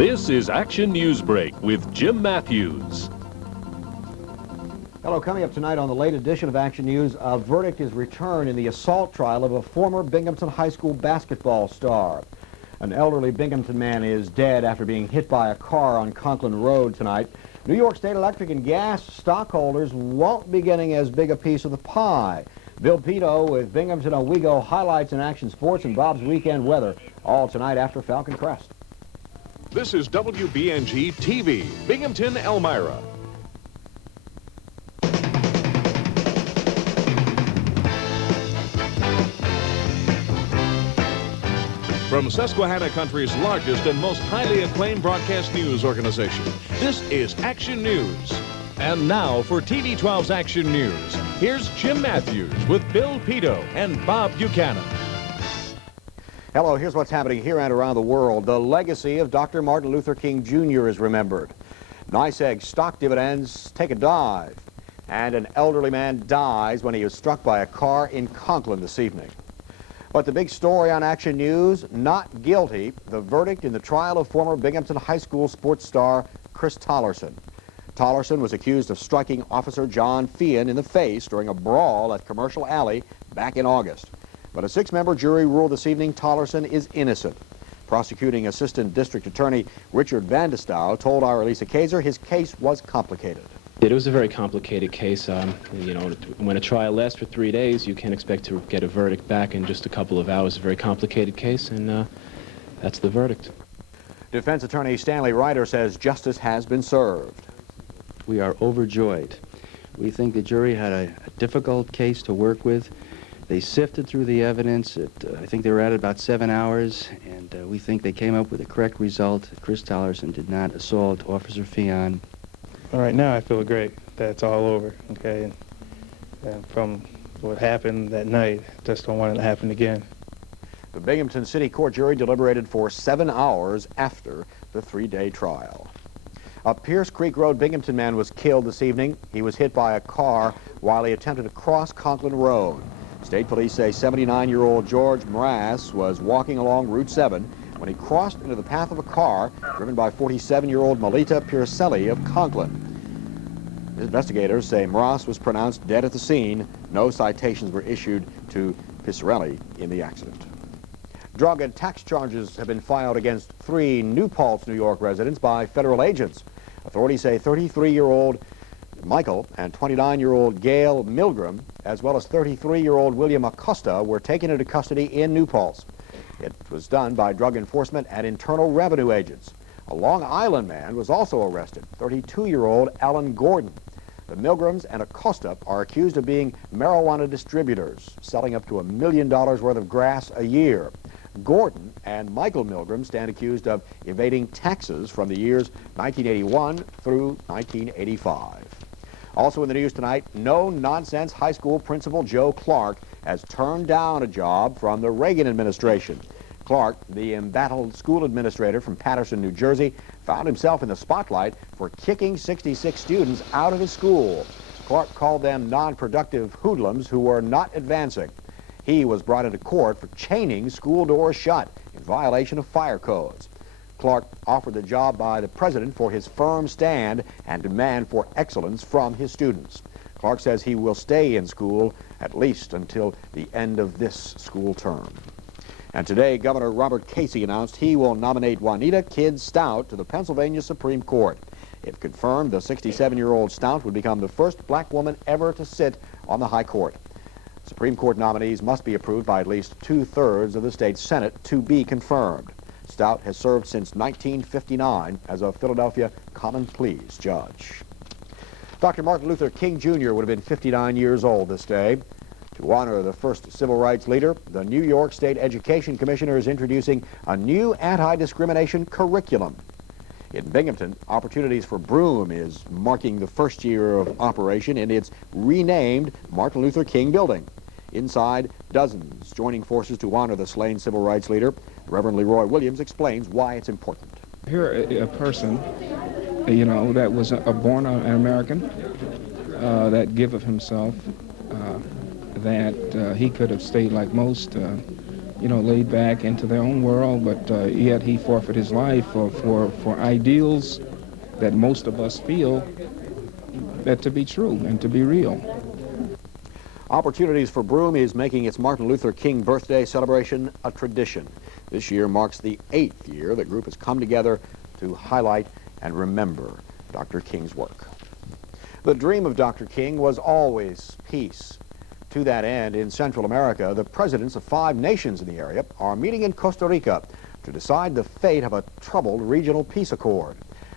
This is Action Newsbreak with Jim Mathews. Hello, coming up tonight on the late edition of Action News, a verdict is returned in the assault trial of a former Binghamton High School basketball star. An elderly Binghamton man is dead after being hit by a car on Conklin Road tonight. New York State Electric and Gas stockholders won't be getting as big a piece of the pie. Bill Peito with Binghamton Owego highlights in Action Sports and Bob's weekend weather, all tonight after Falcon Crest. This is WBNG-TV, Binghamton, Elmira. From Susquehanna Country's largest and most highly acclaimed broadcast news organization, this is Action News. And now for TV 12's Action News, here's Jim Mathews with Bill Peito and Bob Buchanan. Hello, here's what's happening here and around the world. The legacy of Dr. Martin Luther King Jr. is remembered. NYSEG stock dividends take a dive, and an elderly man dies when he was struck by a car in Conklin this evening. But the big story on Action News, not guilty, the verdict in the trial of former Binghamton High School sports star Chris Tollerson. Tollerson was accused of striking Officer John Feehan in the face during a brawl at Commercial Alley back in August. But a 6-member jury ruled this evening Tollerson is innocent. Prosecuting Assistant District Attorney Richard Vandestow told our Elisa Kaiser his case was complicated. It was a very complicated case. You know, when a trial lasts for 3 days, you can't expect to get a verdict back in just a couple of hours. A very complicated case, and that's the verdict. Defense Attorney Stanley Ryder says justice has been served. We are overjoyed. We think the jury had a difficult case to work with. They sifted through the evidence. I think they were at it about 7 hours, and we think they came up with the correct result. Chris Tollerson did not assault Officer Feehan. All right, now I feel great that it's all over, okay? And from what happened that night, just don't want it to happen again. The Binghamton City Court jury deliberated for 7 hours after the 3-day trial. A Pierce Creek Road Binghamton man was killed this evening. He was hit by a car while he attempted to cross Conklin Road. State police say 79-year-old George Morass was walking along Route 7 when he crossed into the path of a car driven by 47-year-old Melita Piercelli of Conklin. Investigators say Morass was pronounced dead at the scene. No citations were issued to Piercelli in the accident. Drug and tax charges have been filed against 3 New Paltz, New York residents by federal agents. Authorities say 33-year-old Michael and 29-year-old Gail Milgram, as well as 33-year-old William Acosta, were taken into custody in New Paltz. It was done by drug enforcement and internal revenue agents. A Long Island man was also arrested, 32-year-old Alan Gordon. The Milgrams and Acosta are accused of being marijuana distributors, selling up to $1 million worth of grass a year. Gordon and Michael Milgram stand accused of evading taxes from the years 1981 through 1985. Also in the news tonight, no-nonsense high school principal Joe Clark has turned down a job from the Reagan administration. Clark, the embattled school administrator from Paterson, New Jersey, found himself in the spotlight for kicking 66 students out of his school. Clark called them non-productive hoodlums who were not advancing. He was brought into court for chaining school doors shut in violation of fire codes. Clark offered the job by the president for his firm stand and demand for excellence from his students. Clark says he will stay in school at least until the end of this school term. And today, Governor Robert Casey announced he will nominate Juanita Kidd Stout to the Pennsylvania Supreme Court. If confirmed, the 67-year-old Stout would become the first black woman ever to sit on the High Court. Supreme Court nominees must be approved by at least 2/3 of the state Senate to be confirmed. Stout has served since 1959 as a Philadelphia Common Pleas judge. Dr. Martin Luther King Jr. would have been 59 years old this day. To honor the first civil rights leader, the New York State Education Commissioner is introducing a new anti-discrimination curriculum. In Binghamton, Opportunities for Broome is marking the first year of operation in its renamed Martin Luther King building. Inside, dozens joining forces to honor the slain civil rights leader. Reverend Leroy Williams explains why it's important. Here, a person, you know, that was born an American, that give of himself, that he could have stayed like most laid back into their own world, but yet he forfeited his life for ideals that most of us feel that to be true and to be real. Opportunities for Broome is making its Martin Luther King birthday celebration a tradition. This year marks the 8th year the group has come together to highlight and remember Dr. King's work. The dream of Dr. King was always peace. To that end, in Central America, the presidents of 5 nations in the area are meeting in Costa Rica to decide the fate of a troubled regional peace accord.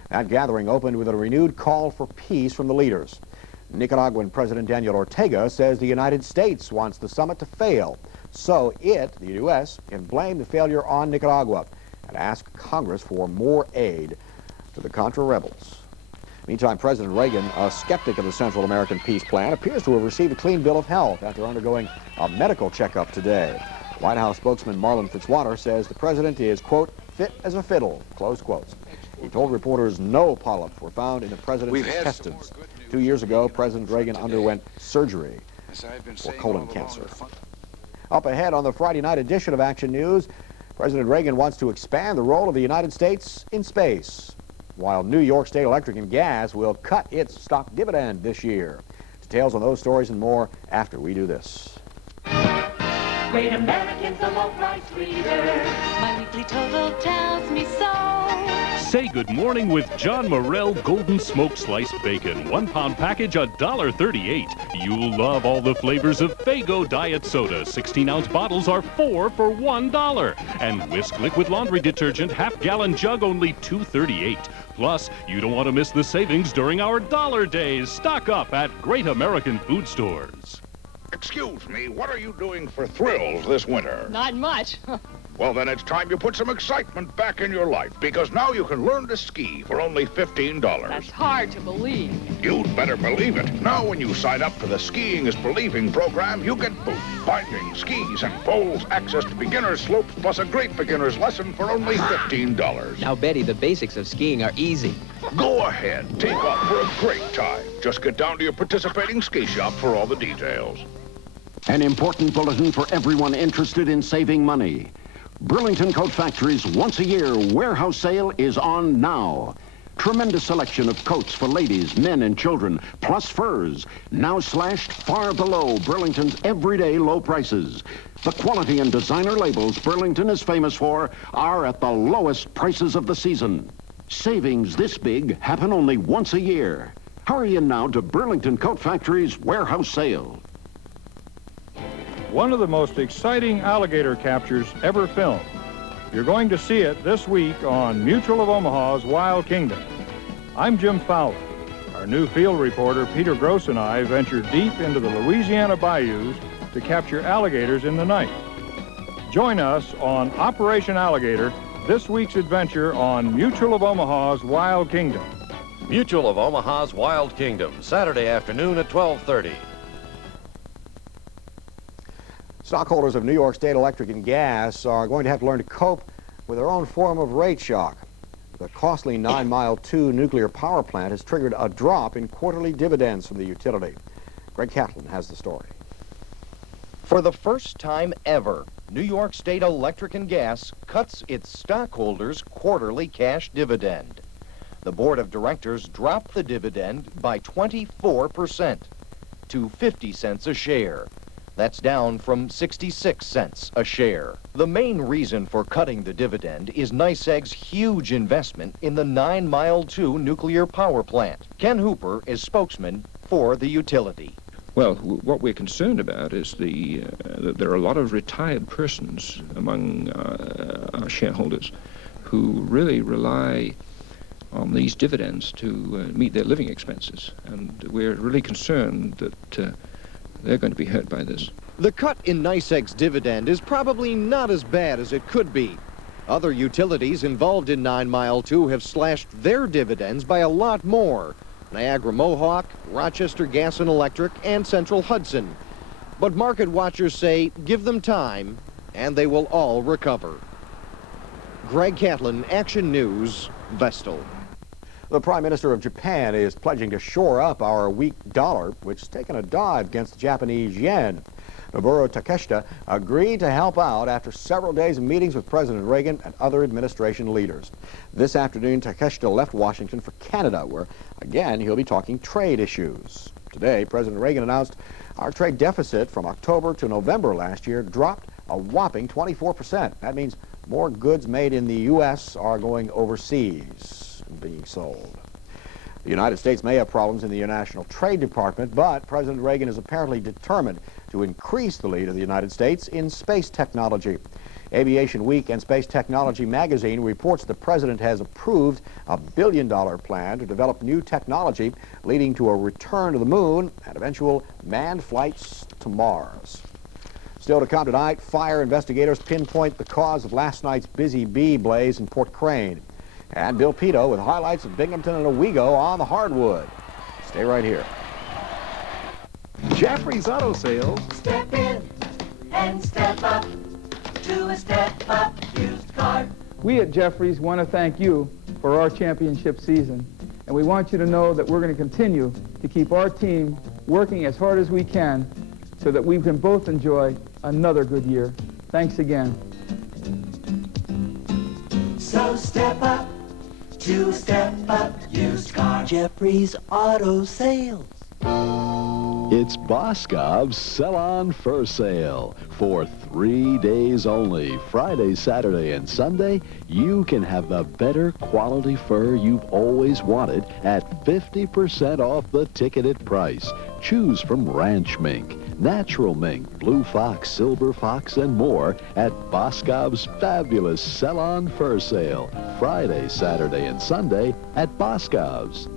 That gathering opened with a renewed call for peace from the leaders. Nicaraguan President Daniel Ortega says the United States wants the summit to fail, so it, the U.S., can blame the failure on Nicaragua and ask Congress for more aid to the Contra rebels. Meantime, President Reagan, a skeptic of the Central American peace plan, appears to have received a clean bill of health after undergoing a medical checkup today. White House spokesman Marlon Fitzwater says the president is, quote, fit as a fiddle, close quotes. He told reporters no polyps were found in the president's intestines. 2 years ago, President Reagan underwent surgery for colon cancer. Up ahead on the Friday night edition of Action News, President Reagan wants to expand the role of the United States in space, while New York State Electric and Gas will cut its stock dividend this year. Details on those stories and more after we do this. Great American's a low price reader. My weekly total tells me so. Say good morning with John Morrell Golden Smoked Sliced Bacon. 1 pound package, $1.38. You'll love all the flavors of Faygo Diet Soda. 16-ounce bottles are 4 for $1. And Whisk Liquid Laundry Detergent, half-gallon jug, only $2.38. Plus, you don't want to miss the savings during our Dollar Days. Stock up at Great American Food Stores. Excuse me, what are you doing for thrills this winter? Not much. Well, then it's time you put some excitement back in your life, because now you can learn to ski for only $15. That's hard to believe. You'd better believe it. Now when you sign up for the Skiing is Believing program, you get boots, binding, skis, and poles, access to beginner's slopes, plus a great beginner's lesson for only $15. Now, Betty, the basics of skiing are easy. Go ahead, take off for a great time. Just get down to your participating ski shop for all the details. An important bulletin for everyone interested in saving money. Burlington Coat Factory's once-a-year warehouse sale is on now. Tremendous selection of coats for ladies, men, and children, plus furs, now slashed far below Burlington's everyday low prices. The quality and designer labels Burlington is famous for are at the lowest prices of the season. Savings this big happen only once a year. Hurry in now to Burlington Coat Factory's warehouse sale. One of the most exciting alligator captures ever filmed. You're going to see it this week on Mutual of Omaha's Wild Kingdom. I'm Jim Fowler. Our new field reporter, Peter Gross, and I ventured deep into the Louisiana bayous to capture alligators in the night. Join us on Operation Alligator, this week's adventure on Mutual of Omaha's Wild Kingdom. Mutual of Omaha's Wild Kingdom, Saturday afternoon at 12:30. Stockholders of New York State Electric and Gas are going to have to learn to cope with their own form of rate shock. The costly 9 Mile 2 nuclear power plant has triggered a drop in quarterly dividends from the utility. Greg Catlin has the story. For the first time ever, New York State Electric and Gas cuts its stockholders' quarterly cash dividend. The board of directors dropped the dividend by 24% to 50 cents a share. That's down from 66 cents a share. The main reason for cutting the dividend is NYSEG's huge investment in the 9 Mile 2 nuclear power plant. Ken Hooper is spokesman for the utility. Well, what we're concerned about is that there are a lot of retired persons among our shareholders who really rely on these dividends to meet their living expenses. And we're really concerned that they're going to be hurt by this. The cut in NYSEG's dividend is probably not as bad as it could be. Other utilities involved in 9 Mile 2 have slashed their dividends by a lot more. Niagara Mohawk, Rochester Gas and Electric, and Central Hudson. But market watchers say give them time, and they will all recover. Greg Catlin, Action News, Vestal. The Prime Minister of Japan is pledging to shore up our weak dollar, which has taken a dive against the Japanese yen. Noboru Takeshita agreed to help out after several days of meetings with President Reagan and other administration leaders. This afternoon, Takeshita left Washington for Canada, where, again, he'll be talking trade issues. Today, President Reagan announced our trade deficit from October to November last year dropped a whopping 24%. That means more goods made in the U.S. are going overseas and being sold. The United States may have problems in the International Trade Department, but President Reagan is apparently determined to increase the lead of the United States in space technology. Aviation Week and Space Technology magazine reports the President has approved a billion-dollar plan to develop new technology leading to a return to the moon and eventual manned flights to Mars. Still to come tonight, fire investigators pinpoint the cause of last night's Busy Bee blaze in Port Crane. And Bill Peito with highlights of Binghamton and Owego on the hardwood. Stay right here. Jeffrey's Auto Sales. Step in and step up to a step-up used car. We at Jeffrey's want to thank you for our championship season, and we want you to know that we're going to continue to keep our team working as hard as we can so that we can both enjoy another good year. Thanks again. So step up to a step-up used car. Jeffrey's Auto Sales. It's Boscov's Sell-On Fur Sale. For 3 days only, Friday, Saturday, and Sunday, you can have the better quality fur you've always wanted at 50% off the ticketed price. Choose from ranch mink, natural mink, blue fox, silver fox, and more at Boscov's fabulous Sell-On Fur Sale. Friday, Saturday, and Sunday at Boscov's.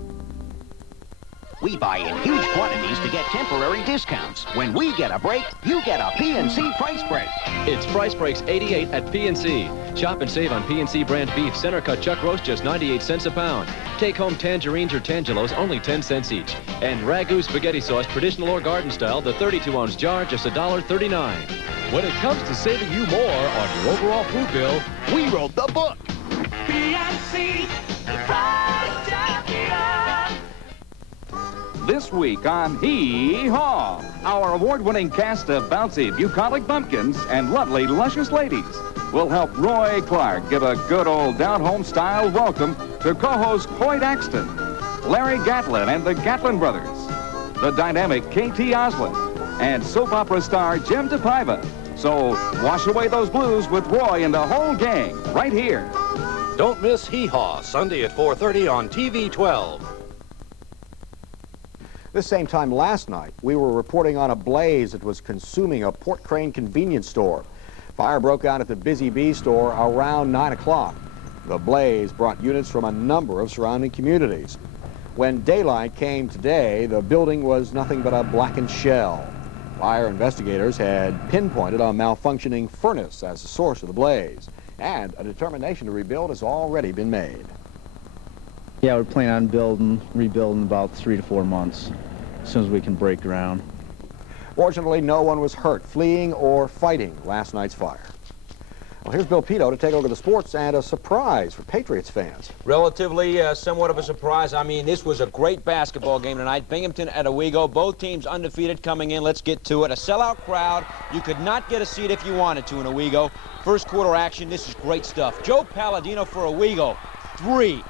We buy in huge quantities to get temporary discounts. When we get a break, you get a PNC price break. It's Price Breaks 88 at PNC. Shop and save on PNC brand beef, center cut chuck roast, just 98 cents a pound. Take home tangerines or tangelos, only 10 cents each. And Ragu spaghetti sauce, traditional or garden style, the 32-ounce jar, just $1.39. When it comes to saving you more on your overall food bill, we wrote the book. PNC, the price champion. This week on Hee Haw, our award-winning cast of bouncy, bucolic bumpkins and lovely, luscious ladies will help Roy Clark give a good old down-home style welcome to co-host Hoyt Axton, Larry Catlin and the Catlin brothers, the dynamic K.T. Oslin, and soap opera star Jim DePaiva. So wash away those blues with Roy and the whole gang right here. Don't miss Hee Haw, Sunday at 4:30 on TV 12. This same time last night, we were reporting on a blaze that was consuming a Port Crane convenience store. Fire broke out at the Busy Bee store around 9 o'clock. The blaze brought units from a number of surrounding communities. When daylight came today, the building was nothing but a blackened shell. Fire investigators had pinpointed a malfunctioning furnace as the source of the blaze, and a determination to rebuild has already been made. Yeah, we're planning on rebuilding about 3 to 4 months, as soon as we can break ground. Fortunately, no one was hurt, fleeing or fighting last night's fire. Well, here's Bill Peito to take over the sports and a surprise for Patriots fans. Relatively somewhat of a surprise. I mean, this was a great basketball game tonight. Binghamton at Owego, both teams undefeated coming in. Let's get to it. A sellout crowd. You could not get a seat if you wanted to in Owego. First quarter action. This is great stuff. Joe Palladino for Owego. 3.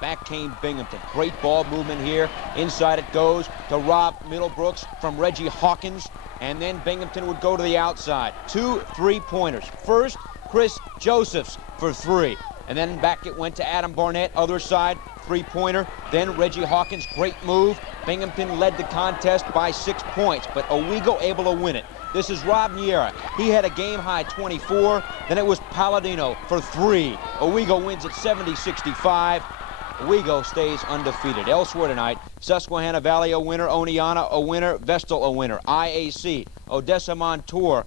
Back came Binghamton. Great ball movement here. Inside it goes to Rob Middlebrooks from Reggie Hawkins. And then Binghamton would go to the outside. 2 3-pointers. First, Chris Josephs for 3. And then back it went to Adam Barnett. Other side, 3-pointer. Then Reggie Hawkins, great move. Binghamton led the contest by 6 points, but Owego able to win it. This is Rob Niera. He had a game-high 24. Then it was Palladino for 3. Owego wins at 70-65. Owego stays undefeated. Elsewhere tonight, Susquehanna Valley a winner, Oneonta a winner, Vestal a winner. IAC, Odessa Montour,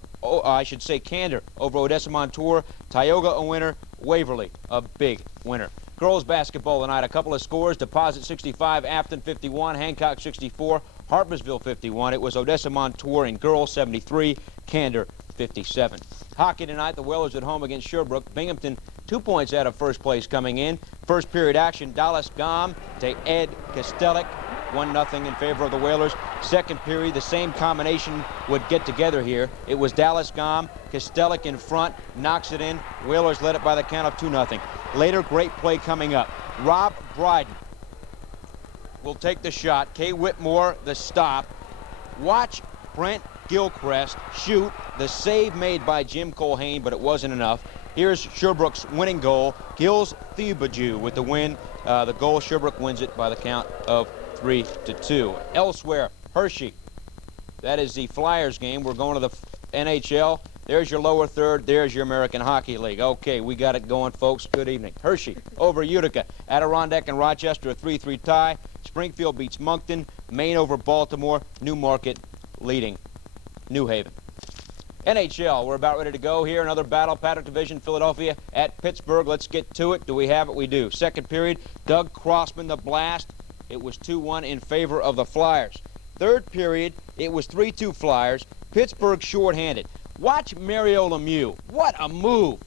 Candor over Odessa Montour, Tioga a winner, Waverly a big winner. Girls basketball tonight, a couple of scores. Deposit 65, Afton 51, Hancock 64, Harpersville 51. It was Odessa Montour in girls 73, Candor 57. Hockey tonight, the Whalers at home against Sherbrooke. Binghamton 2 points out of first place coming in. First period action, Dallas Gom to Ed Kostelik. 1-0 in favor of the Whalers. Second period, the same combination would get together here. It was Dallas Gom, Kostelic in front, knocks it in. Whalers led it by the count of 2-0. Later, great play coming up. Rob Bryden will take the shot. Kay Whitmore, the stop. Watch Brent Gilchrist shoot. The save made by Jim Colhane, but it wasn't enough. Here's Sherbrooke's winning goal. Gilles Thibodeau with the win. The goal, Sherbrooke wins it by the count of 3-2. Elsewhere, Hershey. That is the Flyers game. We're going to the NHL. There's your lower third. There's your American Hockey League. Okay, we got it going, folks. Good evening. Hershey over Utica. Adirondack and Rochester, a 3-3 tie. Springfield beats Moncton. Maine over Baltimore. Newmarket leading New Haven. NHL, we're about ready to go here. Another battle, Patrick Division, Philadelphia at Pittsburgh. Let's get to it. Do we have it? We do. Second period, Doug Crossman, the blast. It was 2-1 in favor of the Flyers. Third period, it was 3-2 Flyers. Pittsburgh shorthanded. Watch Mario Lemieux. What a move.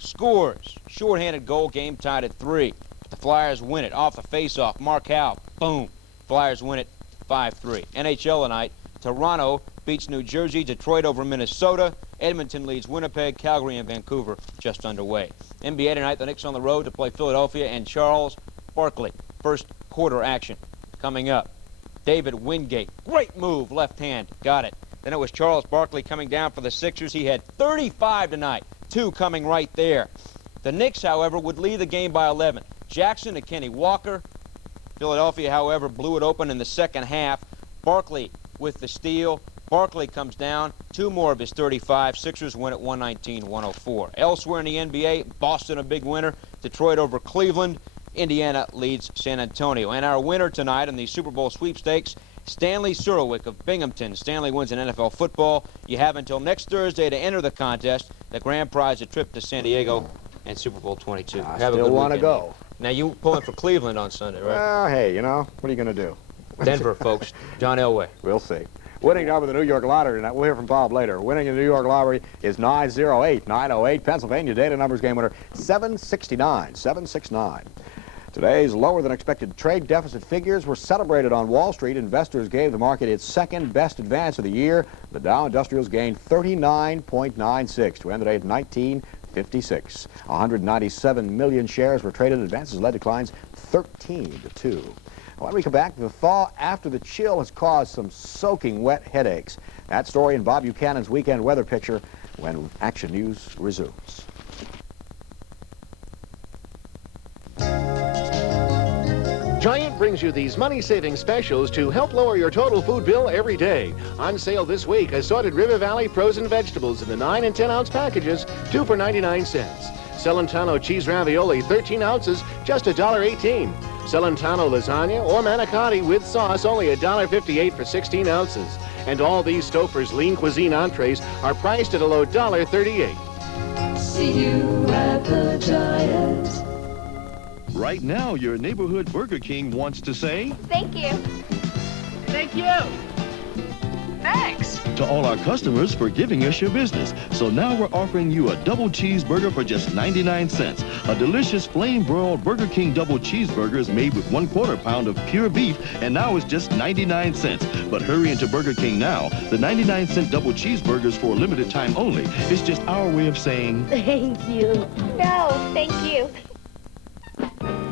Scores. Shorthanded goal, game tied at 3. The Flyers win it off the faceoff. Mark Howe. Boom. Flyers win it 5-3. NHL tonight. Toronto beats New Jersey. Detroit over Minnesota. Edmonton leads Winnipeg. Calgary and Vancouver just underway. NBA tonight, the Knicks on the road to play Philadelphia and Charles Barkley. First quarter action coming up. David Wingate. Great move, left hand. Got it. Then it was Charles Barkley coming down for the Sixers. He had 35 tonight. 2 coming right there. The Knicks, however, would lead the game by 11. Jackson to Kenny Walker. Philadelphia, however, blew it open in the second half. Barkley with the steal. Barkley comes down. 2 more of his 35. Sixers win at 119-104. Elsewhere in the NBA, Boston a big winner. Detroit over Cleveland. Indiana leads San Antonio. And our winner tonight in the Super Bowl sweepstakes, Stanley Surowick of Binghamton. Stanley wins in NFL football. You have until next Thursday to enter the contest. The grand prize, a trip to San Diego and Super Bowl 22. I still want to go. Now, you pulling for Cleveland on Sunday, right? Well, hey, you know, what are you going to do? Denver, folks. John Elway. We'll see. Winning number of the New York Lottery tonight. We'll hear from Bob later. Winning the New York Lottery is 908. 908. Pennsylvania data numbers game winner 769. 769. Today's lower-than-expected trade deficit figures were celebrated on Wall Street. Investors gave the market its second-best advance of the year. The Dow Industrials gained 39.96 to end the day at 1956. 197 million shares were traded. Advances led declines 13-2. When we come back, the thaw after the chill has caused some soaking wet headaches. That story in Bob Buchanan's weekend weather picture when Action News resumes. Giant brings you these money-saving specials to help lower your total food bill every day. On sale this week, assorted River Valley frozen vegetables in the 9 and 10-ounce packages, 2 for 99 cents. Celentano cheese ravioli, 13 ounces, just $1.18. Celentano lasagna or manicotti with sauce, only $1.58 for 16 ounces. And all these Stouffer's lean cuisine entrees are priced at a low $1.38. See you at the Giant. Right now, your neighborhood Burger King wants to say thank you. Thank you. Thanks. to all our customers for giving us your business. So now we're offering you a double cheeseburger for just 99 cents. A delicious flame-broiled Burger King double cheeseburger is made with 1/4 pound of pure beef and now is just 99 cents. But hurry into Burger King now. The 99-cent double cheeseburgers for a limited time only. It's just our way of saying Thank you. No, thank you.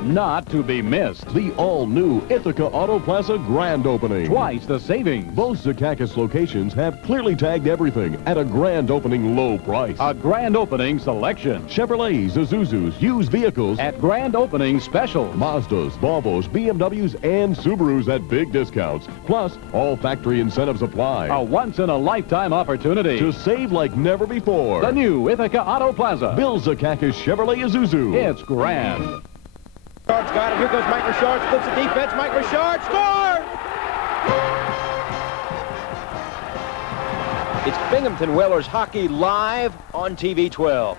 Not to be missed, the all-new Ithaca Auto Plaza grand opening. Twice the savings. Both Secaucus locations have clearly tagged everything at a grand opening low price. A grand opening selection. Chevrolets, Isuzus, used vehicles at grand opening special. Mazdas, Volvos, BMWs, and Subarus at big discounts. Plus, all factory incentives apply. A once-in-a-lifetime opportunity to save like never before. The new Ithaca Auto Plaza. Bill Secaucus Chevrolet Isuzu. It's grand. Richard's got it. Here goes Mike Richard. Flips the defense. Mike Richard scores! It's Binghamton Whalers hockey live on TV 12.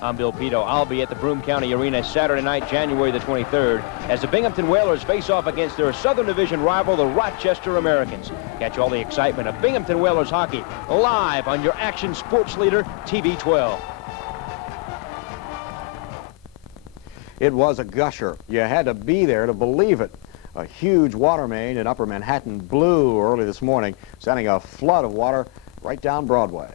I'm Bill Peito. I'll be at the Broome County Arena Saturday night, January the 23rd, as the Binghamton Whalers face off against their Southern Division rival, the Rochester Americans. Catch all the excitement of Binghamton Whalers hockey live on your action sports leader, TV 12. It was a gusher. You had to be there to believe it. A huge water main in Upper Manhattan blew early this morning, sending a flood of water right down Broadway.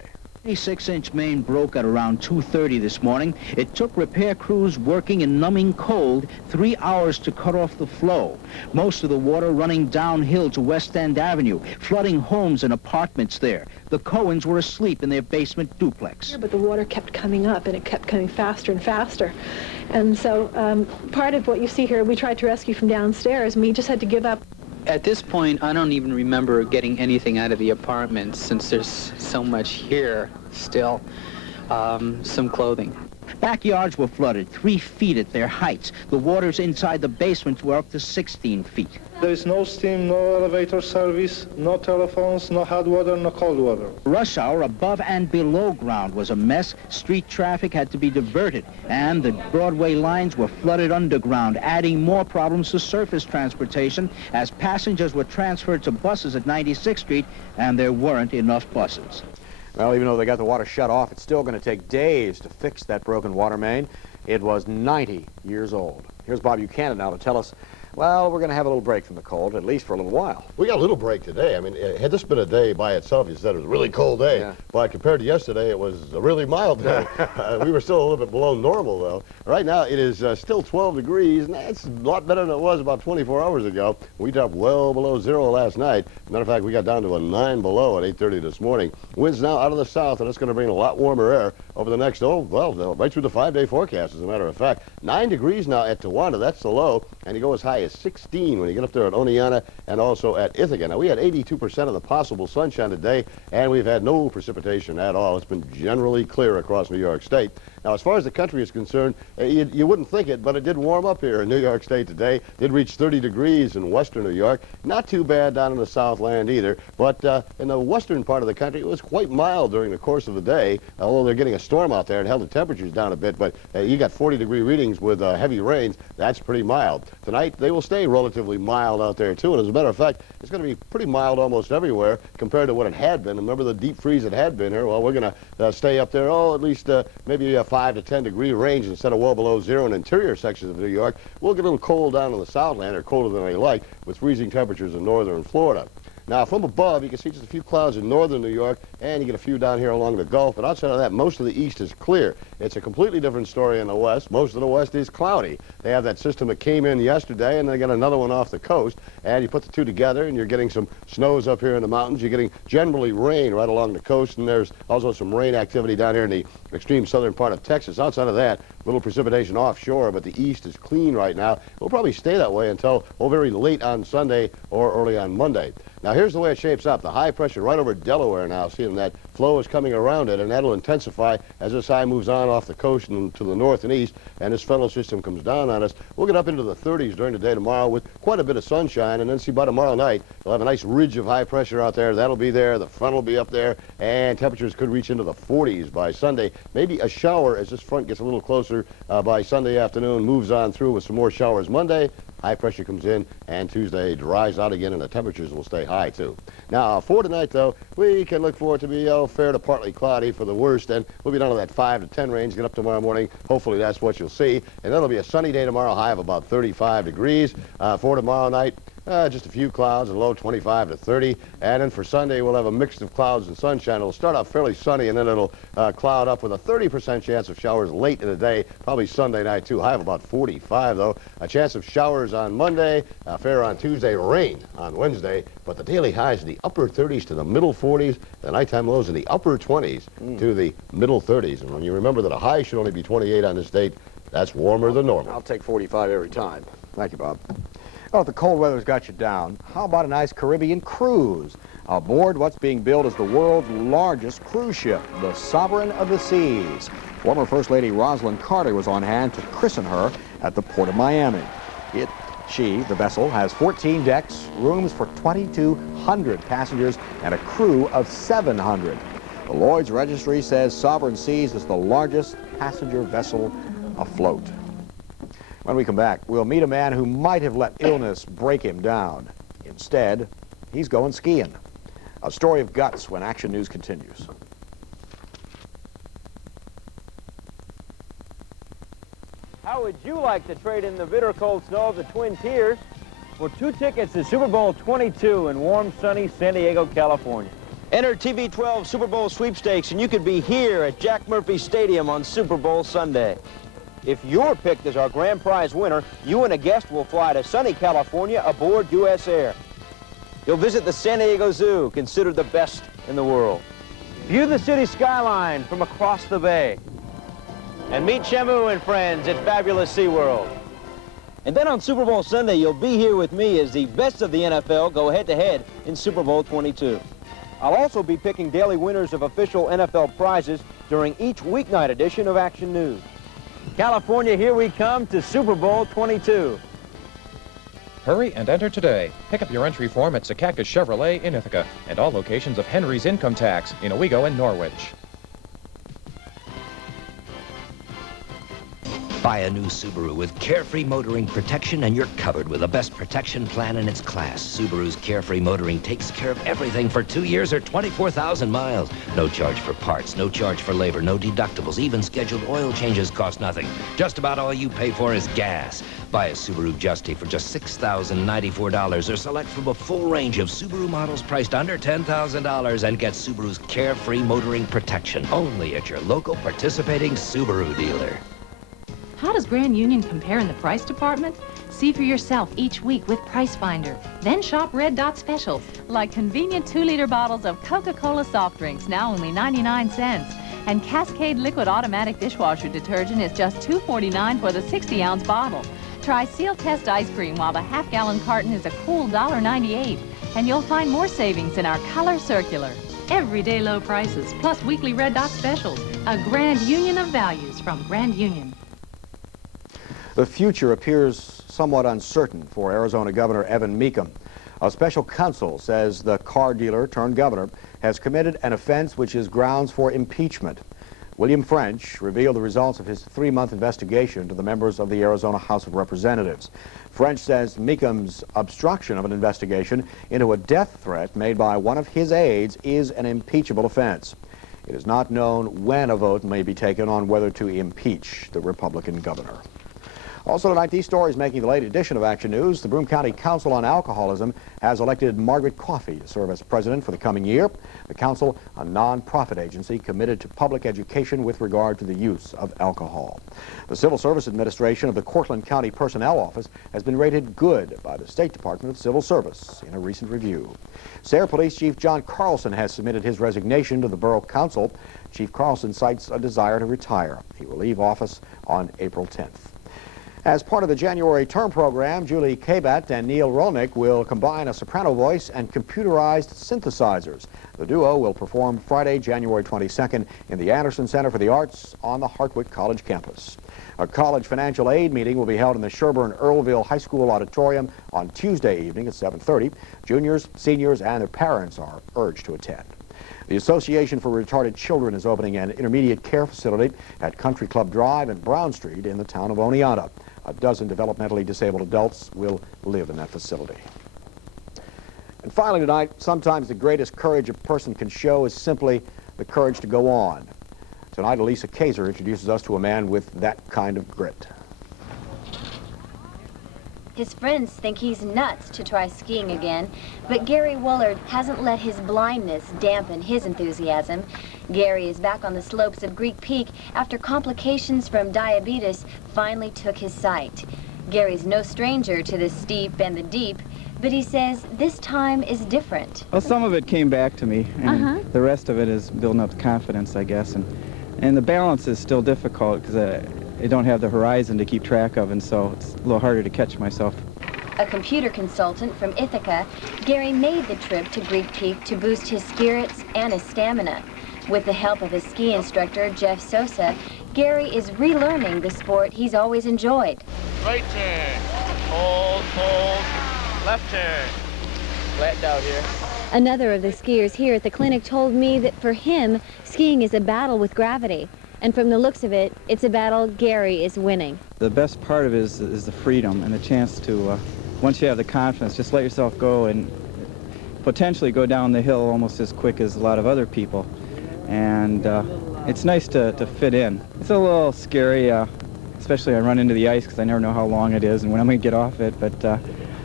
A 6-inch main broke at around 2:30 this morning. It took repair crews working in numbing cold 3 hours to cut off the flow. Most of the water running downhill to West End Avenue, flooding homes and apartments there. The Cohens were asleep in their basement duplex. Yeah, but the water kept coming up, and it kept coming faster and faster. And so part of what you see here, we tried to rescue from downstairs, and we just had to give up. At this point, I don't even remember getting anything out of the apartment since there's so much here still. Some clothing. Backyards were flooded 3 feet at their heights. The waters inside the basements were up to 16 feet. There is no steam, no elevator service, no telephones, no hot water, no cold water. Rush hour above and below ground was a mess. Street traffic had to be diverted, and the Broadway lines were flooded underground, adding more problems to surface transportation as passengers were transferred to buses at 96th Street, and there weren't enough buses. Well, even though they got the water shut off, it's still going to take days to fix that broken water main. It was 90 years old. Here's Bob Buchanan now to tell us, well, we're going to have a little break from the cold, at least for a little while. We got a little break today. I mean, had this been a day by itself, you said it was a really cold day. Yeah. But compared to yesterday, it was a really mild day. We were still a little bit below normal, though. Right now, it is still 12 degrees, and that's a lot better than it was about 24 hours ago. We dropped well below zero last night. Matter of fact, we got down to a 9 below at 8:30 this morning. Winds now out of the south, and it's going to bring a lot warmer air over the next, right through the 5-day forecast, as a matter of fact. 9 degrees now at Towanda, that's the low, and you go as high as 16 when you get up there at Oneonta and also at Ithaca. Now, we had 82% of the possible sunshine today, and we've had no precipitation at all. It's been generally clear across New York State. Now, as far as the country is concerned, you wouldn't think it, but it did warm up here in New York State today. Did reach 30 degrees in western New York. Not too bad down in the Southland either, but in the western part of the country, it was quite mild during the course of the day. Although they're getting a storm out there, it held the temperatures down a bit, but you got 40-degree readings with heavy rains. That's pretty mild. Tonight, they will stay relatively mild out there, too, and as a matter of fact, it's going to be pretty mild almost everywhere compared to what it had been. Remember the deep freeze it had been here? Well, we're going to stay up there, at least maybe a 5 to 10 degree range instead of well below zero in interior sections of New York. We'll get a little cold down in the Southland, or colder than they like, with freezing temperatures in northern Florida. Now, from above, you can see just a few clouds in northern New York, and you get a few down here along the Gulf. But outside of that, most of the east is clear. It's a completely different story in the west. Most of the west is cloudy. They have that system that came in yesterday, and they got another one off the coast. And you put the two together, and you're getting some snows up here in the mountains. You're getting generally rain right along the coast, and there's also some rain activity down here in the extreme southern part of Texas. Outside of that, little precipitation offshore, but the east is clean right now. It'll probably stay that way until very late on Sunday or early on Monday. Now, here's the way it shapes up. The high pressure right over Delaware now, seeing that flow is coming around it, and that'll intensify as this high moves on off the coast and to the north and east, and this frontal system comes down on us. We'll get up into the 30s during the day tomorrow with quite a bit of sunshine, and then see by tomorrow night, you'll have a nice ridge of high pressure out there. That'll be there. The front will be up there, and temperatures could reach into the 40s by Sunday. Maybe a shower as this front gets a little closer by Sunday afternoon, moves on through with some more showers Monday. High pressure comes in, and Tuesday dries out again, and the temperatures will stay high, too. Now, for tonight, though, we can look for it to be fair to partly cloudy for the worst, and we'll be down to that 5 to 10 range. Get up tomorrow morning. Hopefully, that's what you'll see. And then it'll be a sunny day tomorrow, high of about 35 degrees. For tomorrow night, just a few clouds, and low 25 to 30. And then for Sunday, we'll have a mix of clouds and sunshine. It'll start out fairly sunny, and then it'll cloud up with a 30% chance of showers late in the day, probably Sunday night, too. High of about 45, though. A chance of showers on Monday, fair on Tuesday, rain on Wednesday. But the daily highs in the upper 30s to the middle 40s, the nighttime lows in the upper 20s to the middle 30s. And when you remember that a high should only be 28 on this date, that's warmer than normal. I'll take 45 every time. Thank you, Bob. Well, if the cold weather's got you down, how about a nice Caribbean cruise? Aboard what's being billed as the world's largest cruise ship, the Sovereign of the Seas. Former First Lady Rosalind Carter was on hand to christen her at the Port of Miami. The vessel, has 14 decks, rooms for 2,200 passengers, and a crew of 700. The Lloyd's Registry says Sovereign Seas is the largest passenger vessel afloat. When we come back, we'll meet a man who might have let illness break him down. Instead, he's going skiing. A story of guts when Action News continues. How would you like to trade in the bitter cold snow of the Twin Tiers for 2 tickets to Super Bowl 22 in warm, sunny San Diego, California? Enter TV12 Super Bowl sweepstakes and you could be here at Jack Murphy Stadium on Super Bowl Sunday. If you're picked as our grand prize winner, you and a guest will fly to sunny California aboard U.S. Air. You'll visit the San Diego Zoo, considered the best in the world. View the city skyline from across the bay. And meet Shamu and friends at fabulous SeaWorld. And then on Super Bowl Sunday, you'll be here with me as the best of the NFL go head-to-head in Super Bowl 22. I'll also be picking daily winners of official NFL prizes during each weeknight edition of Action News. California, here we come to Super Bowl 22. Hurry and enter today. Pick up your entry form at Secaucus Chevrolet in Ithaca and all locations of Henry's Income Tax in Owego and Norwich. Buy a new Subaru with Carefree Motoring Protection and you're covered with the best protection plan in its class. Subaru's Carefree Motoring takes care of everything for 2 years or 24,000 miles. No charge for parts, no charge for labor, no deductibles. Even scheduled oil changes cost nothing. Just about all you pay for is gas. Buy a Subaru Justy for just $6,094 or select from a full range of Subaru models priced under $10,000 and get Subaru's Carefree Motoring Protection only at your local participating Subaru dealer. How does Grand Union compare in the price department? See for yourself each week with Price Finder. Then shop Red Dot specials, like convenient 2-liter bottles of Coca-Cola soft drinks, now only 99 cents. And Cascade Liquid Automatic Dishwasher Detergent is just $2.49 for the 60-ounce bottle. Try Seal Test Ice Cream while the half-gallon carton is a cool $1.98. And you'll find more savings in our Color Circular. Everyday low prices, plus weekly Red Dot specials. A Grand Union of values from Grand Union. The future appears somewhat uncertain for Arizona Governor Evan Mecham. A special counsel says the car dealer turned governor has committed an offense which is grounds for impeachment. William French revealed the results of his 3-month investigation to the members of the Arizona House of Representatives. French says Mecham's obstruction of an investigation into a death threat made by one of his aides is an impeachable offense. It is not known when a vote may be taken on whether to impeach the Republican governor. Also tonight, these stories making the late edition of Action News. The Broome County Council on Alcoholism has elected Margaret Coffey to serve as president for the coming year. The council, a non-profit agency committed to public education with regard to the use of alcohol. The Civil Service Administration of the Cortland County Personnel Office has been rated good by the State Department of Civil Service in a recent review. Sayre Police Chief John Carlson has submitted his resignation to the Borough Council. Chief Carlson cites a desire to retire. He will leave office on April 10th. As part of the January term program, Julie Kabat and Neil Rolnick will combine a soprano voice and computerized synthesizers. The duo will perform Friday, January 22nd in the Anderson Center for the Arts on the Hartwick College campus. A college financial aid meeting will be held in the Sherburne-Earlville High School auditorium on Tuesday evening at 7:30. Juniors, seniors, and their parents are urged to attend. The Association for Retarded Children is opening an intermediate care facility at Country Club Drive and Brown Street in the town of Oneonta. A dozen developmentally disabled adults will live in that facility. And finally tonight, sometimes the greatest courage a person can show is simply the courage to go on. Tonight, Elisa Kaiser introduces us to a man with that kind of grit. His friends think he's nuts to try skiing again, but Gary Woolard hasn't let his blindness dampen his enthusiasm. Gary is back on the slopes of Greek Peak after complications from diabetes finally took his sight. Gary's no stranger to the steep and the deep, but he says this time is different. Well, some of it came back to me, and the rest of it is building up confidence, I guess. And the balance is still difficult because I don't have the horizon to keep track of, and so it's a little harder to catch myself. A computer consultant from Ithaca, Gary made the trip to Greek Peak to boost his spirits and his stamina. With the help of his ski instructor, Jeff Sosa, Gary is relearning the sport he's always enjoyed. Right turn, hold, left turn. Flattened out here. Another of the skiers here at the clinic told me that for him, skiing is a battle with gravity. And from the looks of it, it's a battle Gary is winning. The best part of it is the freedom and the chance to, once you have the confidence, just let yourself go and potentially go down the hill almost as quick as a lot of other people. And it's nice to fit in. It's a little scary especially I run into the ice because I never know how long it is and when I'm going to get off it, but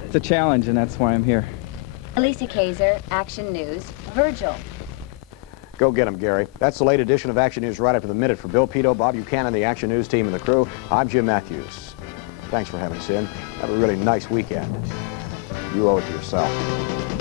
it's a challenge, and that's why I'm here. Alicia Kaiser, Action News, Virgil. Go get them, Gary. That's the late edition of Action News right after the minute. For Bill Peito, Bob Buchanan, the Action News team, and the crew, I'm Jim Mathews. Thanks for having us in. Have a really nice weekend. You owe it to yourself.